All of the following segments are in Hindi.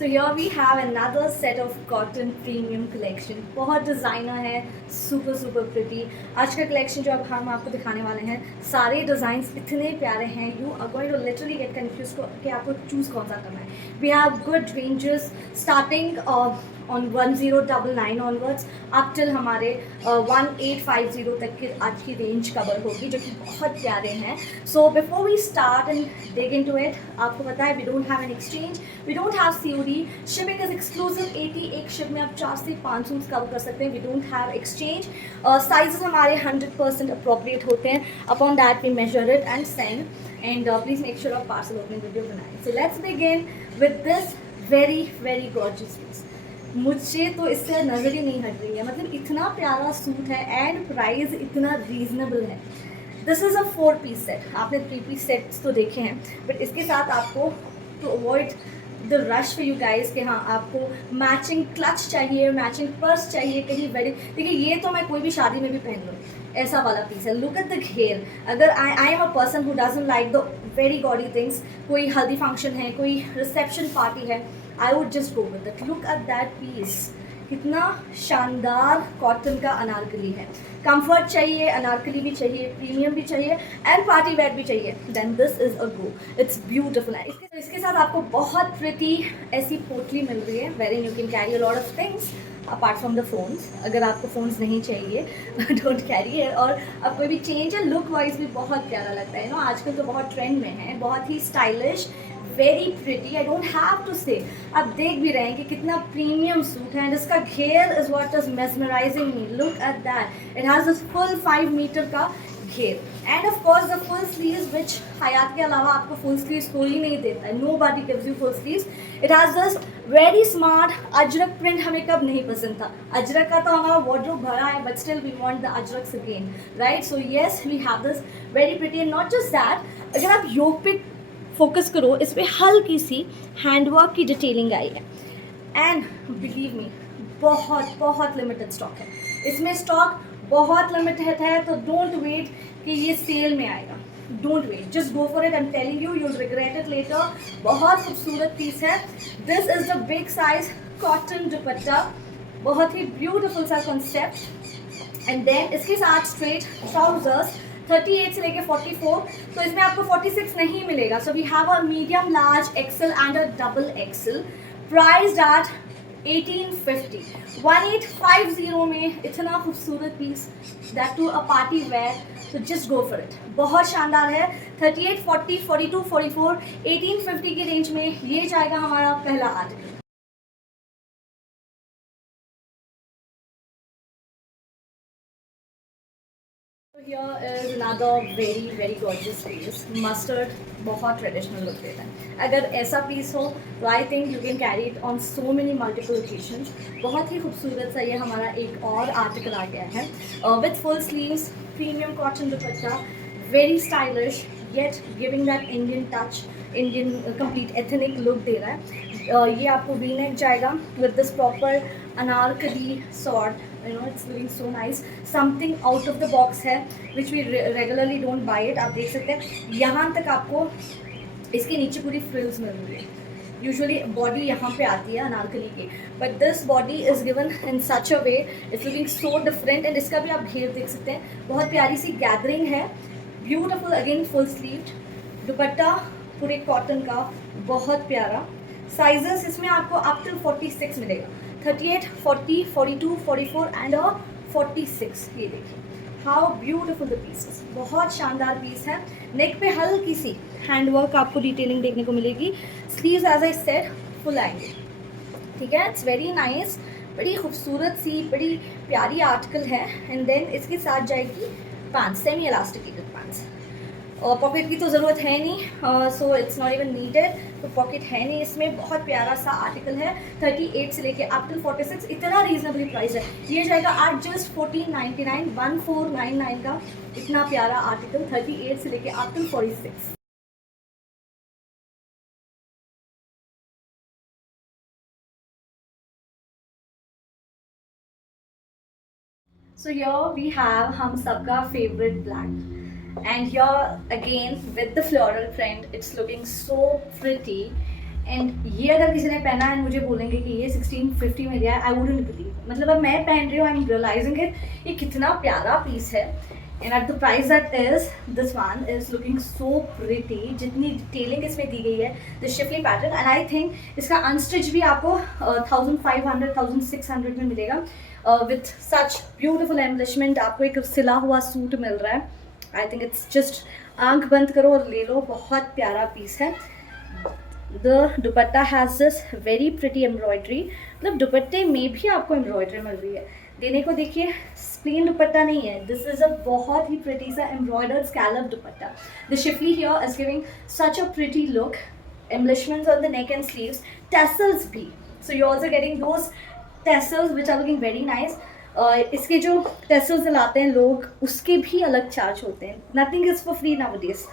So here we have another set of cotton premium collection. बहुत डिज़ाइनर है, super super pretty. आज का collection जो अब हम आपको दिखाने वाले हैं, सारे डिज़ाइंस इतने प्यारे हैं. You are going to literally get confused कि आपको choose कौन सा करना है. We have good ranges starting on 1099 onwards up till हमारे 1850 तक की आज की रेंज कवर होगी, जो कि बहुत प्यारे हैं. So before we start and dig into it, आपको पता है we don't have an exchange, we don't have COD, shipping is exclusive 80. एक शिप में आप 4 से 5 सूट्स कवर कर सकते हैं. We don't have exchange. Sizes हमारे 100% appropriate होते हैं. Upon that we measure it and send. And please make sure आप parcel opening video बनाएं. So let's begin with this very very gorgeous piece. मुझे तो इससे नज़र ही नहीं हट रही है. मतलब इतना प्यारा सूट है एंड प्राइस इतना रीजनेबल है. This is a 4 piece set. आपने 3 पीस सेट्स तो देखे हैं, बट इसके साथ आपको to avoid the rush for you guys कि हाँ आपको मैचिंग क्लच चाहिए, मैचिंग पर्स चाहिए कहीं वेडिंग. देखिए ये तो मैं कोई भी शादी में भी पहन लूँ, ऐसा वाला पीस है. लुक एट द घेर. अगर I am a person who doesn't like the very gaudy things, कोई हल्दी फंक्शन है, कोई रिसेप्शन पार्टी है, I would just go with it. Look at that piece. कितना शानदार कॉटन का अनारकली है. कंफर्ट चाहिए, अनारकली भी चाहिए, प्रीमियम भी चाहिए एंड पार्टी वेयर भी चाहिए, then this is a go. It's beautiful. इसके साथ आपको बहुत प्रिटी ऐसी पोटली मिल रही है wherein you can carry a lot of things apart from the phones. अगर आपको फ़ोन्स नहीं चाहिए डोंट कैरी है. और अब कोई भी चेंज है, लुक वाइज भी बहुत प्यारा लगता है. नो आजकल तो बहुत ट्रेंड में है, बहुत ही stylish, very pretty. I don't have to say. आप देख भी रहे हैं कि कितना प्रीमियम सूट है एंड इसका घेर is what is mesmerising me. Look at that. It has this full 5 metre का घेर and of course the full sleeves which हयात के अलावा आपको फुल स्लीव्स कोई नहीं देता है. Nobody gives you full sleeves. It has this very smart ajrak print. हमें कब नहीं पसंद था अजरक का, तो हमारा वार्डरोब भरा है, but still we want the ajraks again, right. So yes we have this very pretty. And not just that, अगर आप योग पे फोकस करो, इस पर हल्की सी हैंडवर्क की डिटेलिंग आई है एंड बिलीव मी बहुत बहुत लिमिटेड स्टॉक है. इसमें स्टॉक बहुत लिमिटेड है, तो डोंट वेट कि ये सेल में आएगा. Don't wait, just go for it. I am telling you, you'll regret it later. बहुत खूबसूरत पीस है. This is the big size cotton dupatta, बहुत ही ब्यूटिफुल सा कॉन्सेप्ट. एंड देन इसके साथ स्ट्रेट ट्राउजर्स 38 से लेके 44. तो इसमें आपको 46 नहीं मिलेगा. So we have a medium, large, XL and a double XL. Priced at 1850. 1850 में इतना खूबसूरत पीस, that too a party wear. तो जस्ट गो फॉर इट. बहुत शानदार है. 38, 40, 42, 44, 1850 की रेंज में ये जाएगा हमारा पहला article. Here is another very very gorgeous piece. Mustard बहुत ट्रेडिशनल लुक देता है. अगर ऐसा पीस हो तो I think you can carry it on so many multiple occasions. बहुत ही खूबसूरत सा ये हमारा एक और आर्टिकल आ गया है with full sleeves, premium cotton dupatta, very stylish yet giving that Indian touch, Indian complete ethnic look दे रहा है. ये आपको वी नेक जाएगा with this proper anarkali sort. You know, it's looking so nice. Something out of the box है which we regularly don't buy it. आप देख सकते हैं यहाँ तक आपको इसके नीचे पूरी फ्रिल्स मिल रही है. यूजुअली बॉडी यहाँ पे आती है अनारकली की, but this body is given in such a way, it's looking so different. And इसका भी आप घेर देख सकते हैं, बहुत प्यारी सी गैदरिंग है. Beautiful again full sleeved. दुपट्टा पूरे कॉटन का, बहुत प्यारा. साइजेस इसमें आपको अप टू 46 मिलेगा. 38, 40, 42, 44 एंड 46. ये देखिए हाउ ब्यूटिफुल द पीसेस. बहुत शानदार पीस है. नेक पे हल्की सी हैंडवर्क आपको डिटेलिंग देखने को मिलेगी. Sleeves as I said full आएंगे, ठीक है. It's very nice. बड़ी खूबसूरत सी, बड़ी प्यारी आर्टिकल है. एंड देन इसके साथ जाएगी पैंट्स, सेमी इलास्टिकेटेड पैंट्स. और पॉकेट की तो ज़रूरत है नहीं, so it's not even needed. तो पॉकेट है नहीं इसमें. बहुत प्यारा सा आर्टिकल है. 38 से लेके अप टू 46. इतना रीजनेबली प्राइस है. ये जाएगा एट जस्ट 1499, 1499 का इतना प्यारा आर्टिकल. 38 से लेके up to 46. So here we have हम सबका favorite black. And here again with the floral print, it's looking so pretty. And ये अगर किसी ने पहना एंड मुझे बोलेंगे कि ये 1650 में दिया है, आई वुडंट बिलीव। मतलब अब मैं पहन रही हूँ, आई एम रियलाइजिंग इट, ये कितना प्यारा पीस है। And at the price that is, this one is looking so pretty. जितनी डिटेलिंग इसमें दी गई है, the Schiffli pattern, and I think इसका अनस्टिच भी आपको 1500 1600 में मिलेगा विथ सच ब्यूटिफुल एम्बलिशमेंट। आपको एक सिला हुआ सूट मिल रहा है। आई थिंक इट्स जस्ट, आंख बंद करो और ले लो, बहुत प्यारा पीस है। The dupatta has this very pretty embroidery. मतलब दुपट्टे में भी आपको एम्ब्रॉयडरी मिल रही है। देने को देखिए, प्लेन दुपट्टा नहीं है, दिस इज अ बहुत ही प्रिटी सा embroidered scallop dupatta. The Schiffli here is giving such a pretty look, embellishments on the neck and sleeves, tassels भी, so you're also getting those tassels which are looking very nice. इसके जो tassels दिलाते हैं लोग, उसके भी अलग चार्ज होते हैं। Nothing is for free nowadays.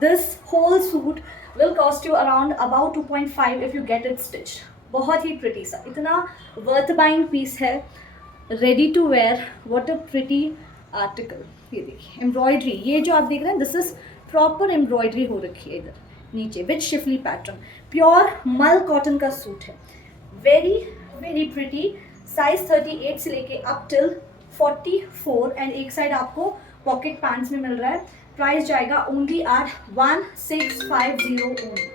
This whole suit will cost you around about 2.5 if you get it stitched. बहुत ही प्रिटी सा, इतना वर्थ बाइंग पीस है, ready to wear, what a pretty article. ये देखिए एम्ब्रॉयडरी, ये जो आप देख रहे हैं दिस इज प्रॉपर एम्ब्रॉयडरी हो रखी है इधर नीचे with schiffli pattern. Pure mul cotton का सूट है, वेरी वेरी प्रिटी। साइज 38 से लेके अप टिल 44 एंड एक साइड आपको पॉकेट पैंट्स में मिल रहा है। प्राइस जाएगा only at 1650 only.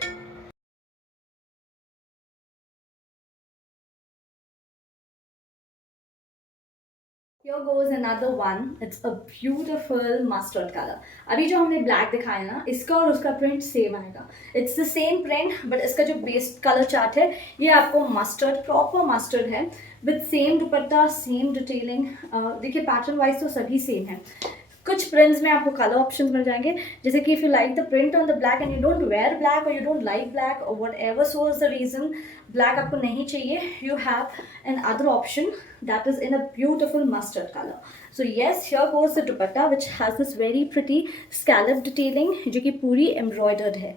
Here goes another one. It's a beautiful mustard color. अभी जो हमने ब्लैक दिखाया ना, इसका और उसका प्रिंट सेम आएगा। It's the same print, but इसका जो बेस कलर चार्ट है ये आपको मस्टर्ड, प्रॉपर मस्टर्ड है with same dupatta, same detailing. देखिए पैटर्न वाइज तो सभी सेम है। कुछ प्रिंट्स में आपको कलर ऑप्शन मिल जाएंगे, जैसे कि if you like the print on the black and you don't wear black और यू डोंट लाइक ब्लैक और whatever so is the reason black आपको नहीं चाहिए, you have another option that is in a beautiful mustard color. So yes, here goes the dupatta which has this very pretty scallop detailing जो कि पूरी embroidered है।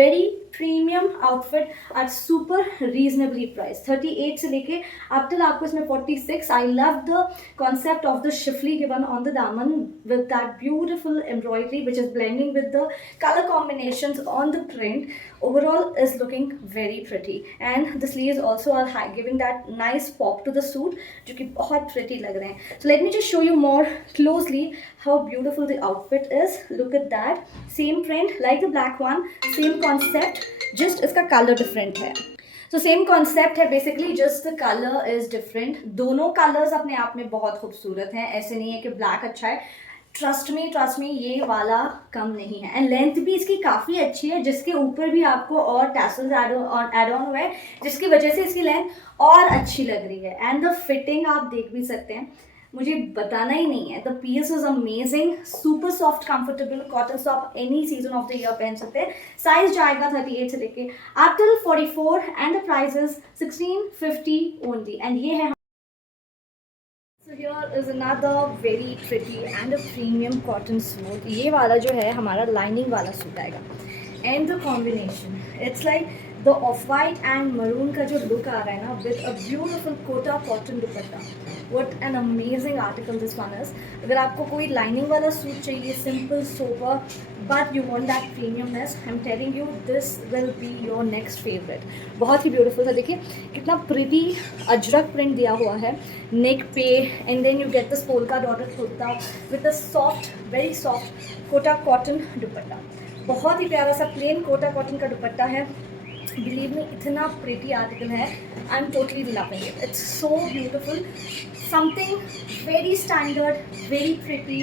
Very premium outfit at super reasonably priced, 38 से लेके up till आपको इसमें 46। I love the concept of the shifli given on the daman with that beautiful embroidery which is blending with the color combinations on the print. Overall is looking very pretty and the sleeves also are giving that nice pop to the suit जो कि बहुत प्रिटी लग रहे हैं। So let me just show you more closely how beautiful the outfit is. Look at that, same print like the black one, same concept, just इसका कलर डिफरेंट है। सो सेम कॉन्सेप्ट है basically, just the colour is different. दोनों कलर्स अपने आप में बहुत खूबसूरत हैं, ऐसे नहीं है कि ब्लैक अच्छा है। ट्रस्ट मी ये वाला कम नहीं है। एंड लेंथ भी इसकी काफ़ी अच्छी है, जिसके ऊपर भी आपको और टैसल्स ऐड ऑन हुआ है, जिसकी वजह से इसकी लेंथ और अच्छी लग रही है। एंड द फिटिंग आप देख भी सकते हैं, मुझे बताना ही नहीं है। The piece is amazing, super soft comfortable cotton आप any season of the year पहन सकते हैं। साइज जाएगा 38 से लेके up till 44 and the price is 1650 only. And ये है, so here is another very pretty and a premium cotton suit. ये वाला जो है हमारा लाइनिंग वाला सूट आएगा and the combination it's like the off white and maroon का जो look आ रहा है ना with a beautiful Kota cotton dupatta. What an amazing article this one is. अगर आपको कोई लाइनिंग वाला सूट चाहिए, simple sober but you want that premiumness, I'm telling you this will be your next favorite. बहुत ही beautiful है, देखिए कितना pretty अजरक print दिया हुआ है neck पे, and then you get this polka dotted kurta with a soft, very soft Kota cotton दुपट्टा. बहुत ही प्यारा सा प्लेन कोटा कॉटन का दुपट्टा है। बिलीव में इतना प्रिटी आर्टिकल है, I am totally loving it. It's so beautiful, something very standard, very pretty,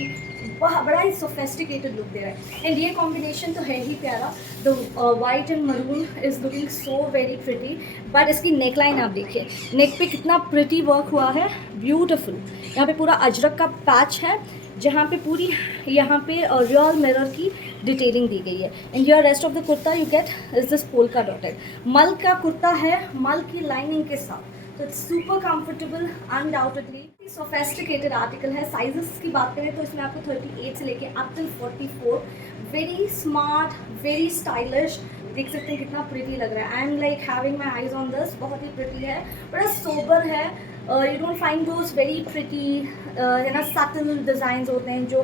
बड़ा ही सोफेस्टिकेटेड लुक दे रहा है। एंड ये कॉम्बिनेशन तो है ही प्यारा, the white and maroon is looking so very pretty. But इसकी नेक लाइन आप देखिए, नेक पे कितना प्रिटी वर्क हुआ है, ब्यूटिफुल। यहाँ पे पूरा अजरक का पैच है, जहाँ पे पूरी यहाँ पे रियल मिरर की डिटेलिंग दी गई है। And your rest of the kurta you get is this polka dotted. मल का कुर्ता है, मल की लाइनिंग के साथ, तो it's super comfortable undoubtedly. Sophisticated article है। साइजेस की बात करें तो इसमें आपको 38 से लेके up till 44, very smart, very stylish. देख सकते हैं कितना प्रिटी लग रहा है। I am like having my eyes on this, बहुत ही प्रिटी है, बड़ा सोबर है। You don't find those very pretty है ना, सटल डिज़ाइंस होते हैं जो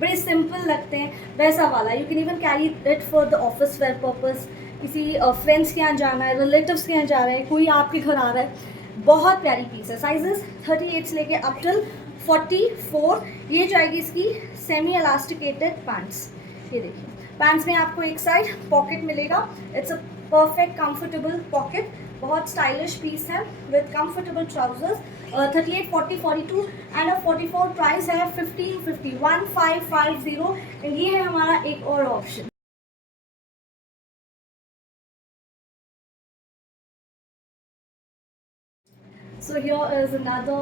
बड़े सिंपल लगते हैं, वैसा वाला। You can even carry it for the office where purpose, किसी फ्रेंड्स के यहाँ जाना है, रिलेटिव्स के यहाँ जा रहे हैं, कोई आपके घर आ रहा है, बहुत प्यारी पीस है। साइजेस 38 से लेके अप टिल 44। ये जाएगी इसकी सेमी इलास्टिकेटेड पैंट्स। ये देखिए, पैंट्स में आपको एक साइड पॉकेट मिलेगा। It's a perfect comfortable pocket, बहुत स्टाइलिश पीस है with comfortable trousers. 38, 40, 42 and 44 price है 1550, 1550। एंड ये है हमारा एक और option. So here is another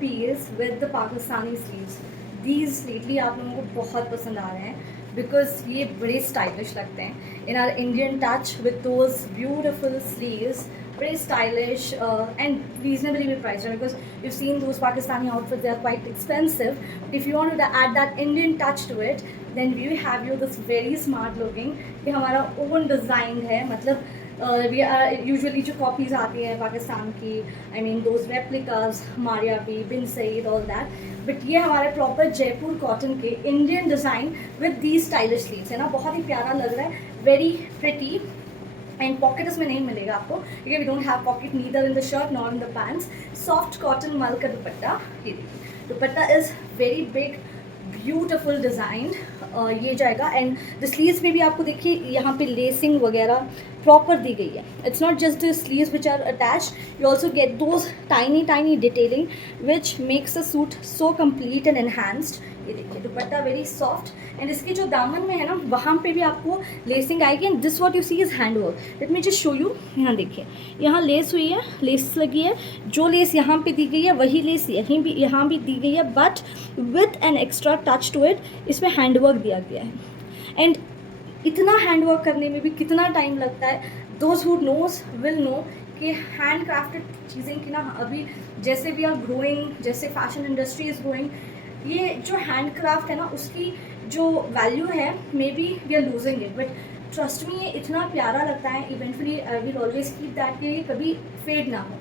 piece with the Pakistani sleeves. These lately आप लोगों को बहुत पसंद आ रहे हैं because ये बड़े stylish लगते हैं. In our Indian touch with those beautiful sleeves, very stylish and reasonably priced because you've seen those Pakistani outfits, they are quite expensive. If you want to add that Indian touch to it, then we have you this very smart looking. ये हमारा own design है, मतलब वी आर यूजुअली जो कॉपीज़ आती हैं पाकिस्तान की, I mean those replicas, Maria B, Bin Saeed, all that, but ये हमारे प्रॉपर जयपुर कॉटन के Indian design with the stylish sleeves है ना, बहुत ही प्यारा लग रहा है, वेरी प्रिटी। एंड पॉकेट इसमें नहीं मिलेगा आपको क्योंकि we don't have pocket neither in the shirt nor in the pants. Soft cotton mul का दुपट्टा, ये देखिए, dupatta is very big, beautiful design ये जाएगा। एंड द स्लीव्स में भी आपको देखिए यहाँ पे लेसिंग वगैरह प्रॉपर दी गई है। It's not just the sleeves which are attached, you also get those tiny detailing which makes the suit so complete and enhanced. ये देखिए, दुपट्टा वेरी सॉफ्ट एंड इसके जो दामन में है ना, वहाँ पे भी आपको लेसिंग आएगी। And this what you see is hand work. Let me just show you. यहाँ देखिए, यहाँ लेस हुई है, लेस लगी है, जो लेस यहाँ पे दी गई है वही लेस यहाँ भी दी गई है, but with an extra touch to it. इसमें हैंड वर्क दिया गया है। एंड इतना हैंड वर्क करने में भी कितना टाइम लगता है, those who knows will know कि हैंड क्राफ्टेड चीज़ें की ना, अभी जैसे वी आर ग्रोइंग, जैसे फैशन इंडस्ट्री इज़ ग्रोइंग, ये जो हैंड क्राफ्ट है ना, उसकी जो वैल्यू है maybe we are losing it, but trust me ये इतना प्यारा लगता है। Eventually I will always keep that कि ये कभी फेड ना हो,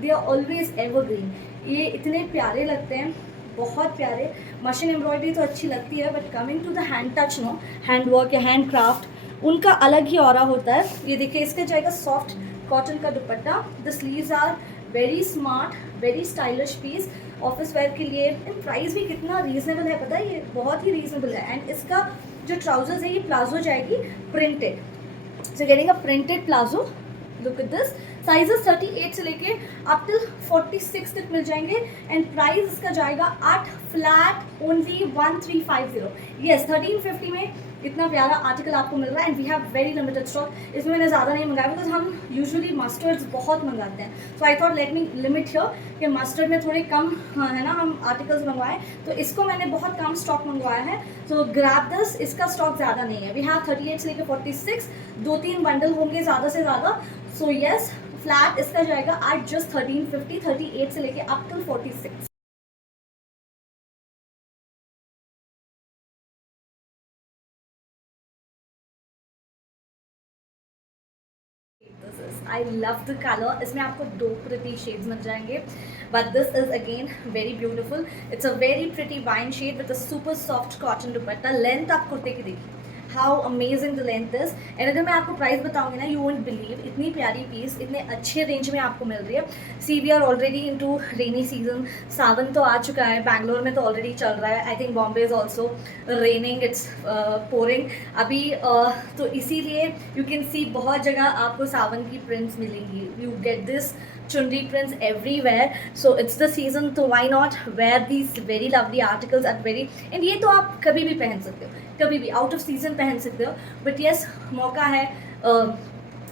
दे आर ऑलवेज एवरग्रीन। ये इतने प्यारे लगते हैं, बहुत प्यारे। मशीन एम्ब्रॉयडरी तो अच्छी लगती है, but coming to the hand touch no, hand work या हैंड क्राफ्ट, उनका अलग ही ऑरा होता है। ये देखिए, इसका जाएगा सॉफ्ट कॉटन का dupatta. The sleeves are very smart, very stylish piece office wear के लिए। एंड प्राइस भी कितना रीजनेबल है, पता है, ये बहुत ही रीजनेबल है। एंड इसका जो ट्राउजर्स है, ये प्लाजो जाएगी printed, so getting a printed palazzo. Look at this. Sizes 38 से लेके अप टिल 46 तक मिल जाएंगे। एंड प्राइस इसका जाएगा 8 फ्लैट ओनली 1350। येस, 1350 में इतना प्यारा आर्टिकल आपको मिल रहा है। And we have very limited stock. इसमें मैंने ज़्यादा नहीं मंगाया बिकॉज हम यूजुअली मस्टर्ड्स बहुत मंगाते हैं, so I thought let me limit here कि मस्टर्ड में थोड़े कम है ना हम आर्टिकल्स मंगवाएं, तो इसको मैंने बहुत कम स्टॉक मंगवाया है। सो ग्रैब दिस। इसका स्टॉक ज़्यादा नहीं है। वी हैव 38 से लेकर 46, 2-3 बंडल होंगे ज़्यादा से ज़्यादा। सो येस, फ्लैट इसका जाएगा एट जस्ट 1350, 38 से लेके up to 46। I love the colour. इसमें आपको 2 प्रिटी शेड्स मिल जाएंगे, but this is again very beautiful. It's a very pretty wine shade with a super soft cotton dupatta. Length आप कुर्ते की देखिए, how amazing the length is. And अगर मैं आपको प्राइस बताऊंगी ना, यू वोंट बिलीव, इतनी प्यारी पीस इतने अच्छे रेंज में आपको मिल रही है। See we are already into rainy season, Sawan तो आ चुका है, बैंगलोर में तो ऑलरेडी चल रहा है, I think Bombay is also raining, it's pouring अभी, तो इसीलिए यू कैन सी बहुत जगह आपको सावन की प्रिंट्स मिलेंगी। You get this chunri prints everywhere, so it's the season, तो why not wear these very lovely articles at very. And ये तो आप कभी भी पहन सकते हो, कभी भी आउट ऑफ सीजन पहन सकते हो, बट येस मौका है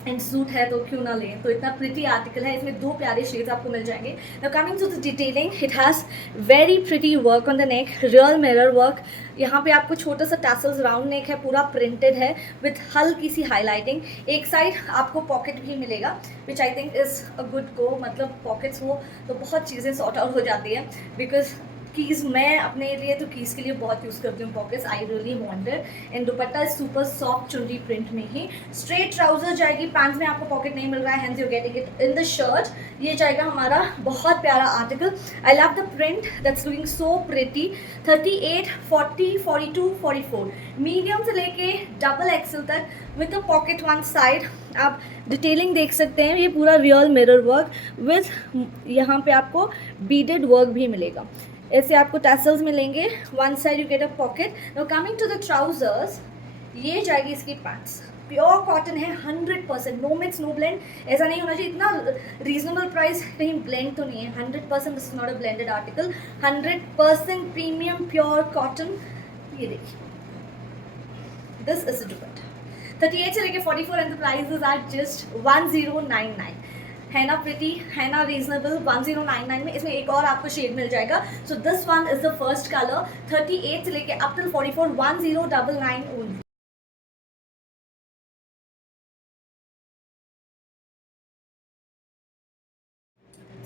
एंड सूट है तो क्यों ना लें। तो इतना प्रिटी आर्टिकल है, इसमें 2 प्यारे शेड्स आपको मिल जाएंगे। Now coming to the detailing, it has very pretty work on the neck, real mirror work. यहाँ पे आपको छोटा सा टैसल्स, राउंड नेक है, पूरा प्रिंटेड है विथ हल्की सी हाईलाइटिंग। एक साइड आपको पॉकेट भी मिलेगा which I think is a good go, मतलब पॉकेट्स हो तो बहुत चीज़ें सॉर्ट आउट हो जाती है बिकॉज कीज़ मैं अपने लिए तो कीज़ के लिए बहुत यूज़ करती हूँ pockets, I really wanted. And dupatta is super soft चुनरी प्रिंट में ही। स्ट्रेट ट्राउजर जाएगी, पैंट में आपको पॉकेट नहीं मिल रहा है, hence you getting it in the shirt. ये जाएगा हमारा बहुत प्यारा article. I love the print that's looking so pretty. 38, 40, 42, 44 medium से लेके डबल एक्सल तक with the pocket one side. आप डिटेलिंग देख सकते हैं, ये पूरा रियल मिरर वर्क विथ यहाँ पे आपको बीडेड वर्क भी मिलेगा। ऐसे आपको टैसल्स मिलेंगे, one side you get a pocket. Now coming to the trousers, ये जाएगी इसकी पैंट्स, प्योर कॉटन है 100%, नो मिक्स नो ब्लेंड। ऐसा नहीं होना चाहिए, इतना रीजनेबल प्राइस कहीं ब्लेंड तो नहीं है। 100% this is not a blended article, 100% premium pure cotton. ये देखिए, दिस इज दुपट्टा 38 से लेके 44 and the prices are just 1099। है ना प्रिटी, है ना रीजनेबल। 1099 में इसमें एक और आपको शेड मिल जाएगा। So this one is the first colour. 38 से लेके up till 44, 1099 only.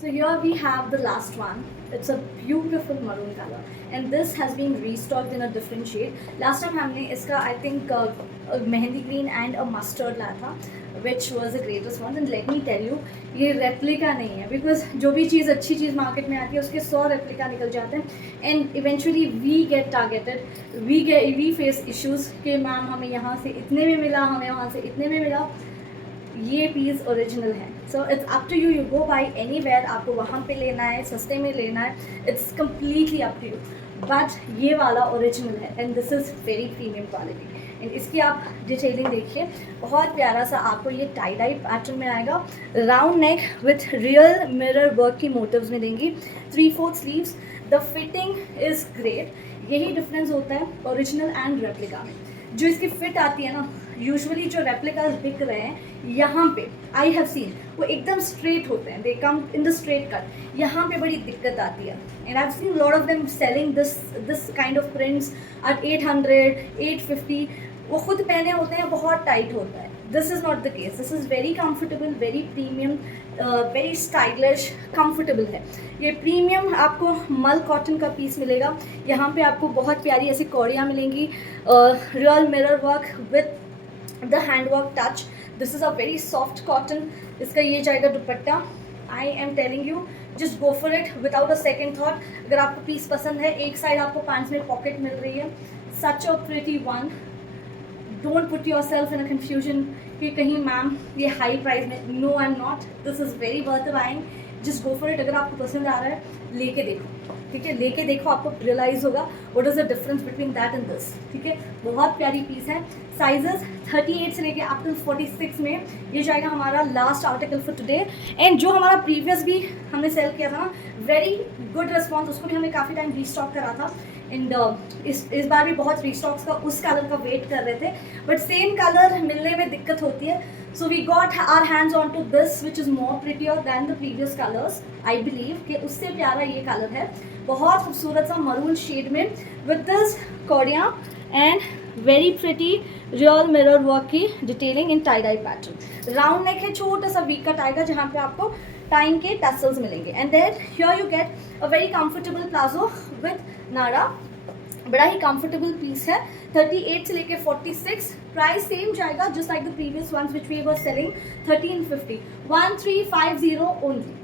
So here we have the last one. It's a beautiful maroon color and this has been restocked in a different shade. Last time हमने इसका I think mehndi green and a mustard लाया था, which was the greatest one. And let me tell you, ये रेप्लिका नहीं है, because जो भी चीज़ अच्छी चीज़ मार्केट में आती है उसके 100 रेप्लिका निकल जाते हैं। And eventually we get targeted, we face issues कि मैम हमें यहाँ से इतने में मिला, हमें वहाँ से इतने में मिला। ये पीस ओरिजिनल है। So it's up to you, you go buy anywhere, आपको वहाँ पे लेना है, सस्ते में लेना है, it's completely up to you. But ये वाला ओरिजिनल है and this is very premium quality. And इसकी आप डिटेलिंग देखिए, बहुत प्यारा सा आपको ये टाई डाई पैटर्न में आएगा। Round neck with real mirror work की मोटिव्स में देंगी। 3/4 sleeves, the fitting is great. यही डिफरेंस होता है ओरिजिनल एंड रेप्लिका में। जो इसकी फिट आती है ना, यूजुअली जो रेप्लिकास बिक रहे हैं यहाँ पे आई हैव सीन, वो एकदम स्ट्रेट होते हैं, they come in the straight cut. यहाँ पे बड़ी दिक्कत आती है and I have seen lot of them selling this kind of prints at 800, 850। वो खुद पहने होते हैं, बहुत टाइट होता है। This is not the case, this is very comfortable, very premium, very stylish, comfortable है। ये प्रीमियम आपको मल कॉटन का पीस मिलेगा। यहाँ पे आपको बहुत प्यारी ऐसी कौड़ियाँ मिलेंगी, real mirror work with the handwork touch. This is a very soft cotton. इसका ये जाएगा दुपट्टा। आई am telling you, just go for it without a second thought. अगर आपको पीस पसंद है, एक साइड आपको पैंट्स में पॉकेट मिल रही है, such a pretty one. Don't put yourself in a confusion कि कहीं मैम ये हाई प्राइस में। No I am not, this is very worth buying. Just go for it. अगर आपको पसंद आ रहा है, लेके देखो, ठीक है, लेके देखो, आपको रियलाइज़ होगा what is the difference between that and this. ठीक है, बहुत प्यारी पीस है। साइजेस 38 से लेके अप टू 46 में ये जाएगा हमारा last article for today. And जो हमारा प्रीवियस भी हमने सेल किया था ना, वेरी गुड रिस्पॉन्स, उसको भी हमने काफ़ी टाइम रीस्टॉक करा था। एंड इस बार भी बहुत रीस्टॉक्स का उस कलर का वेट कर रहे थे, बट सेम कलर मिलने में दिक्कत होती है। So we got our hands on to this which is more prettier than the previous colours. I believe कि उससे प्यारा ये कलर है, बहुत खूबसूरत सा मरून शेड में विद दिस कौड़ियाँ and very pretty real mirror work की detailing in tie dye pattern. Round neck है, छोटा सा वीक कट आएगा जहाँ पे आपको टाइम के टसल्स मिलेंगे। And then here you get a very comfortable palazzo with nada. बड़ा ही कंफर्टेबल पीस है। 38 से लेके 46, प्राइस सेम जाएगा just like the previous ones which we were selling 1350, 1350 only.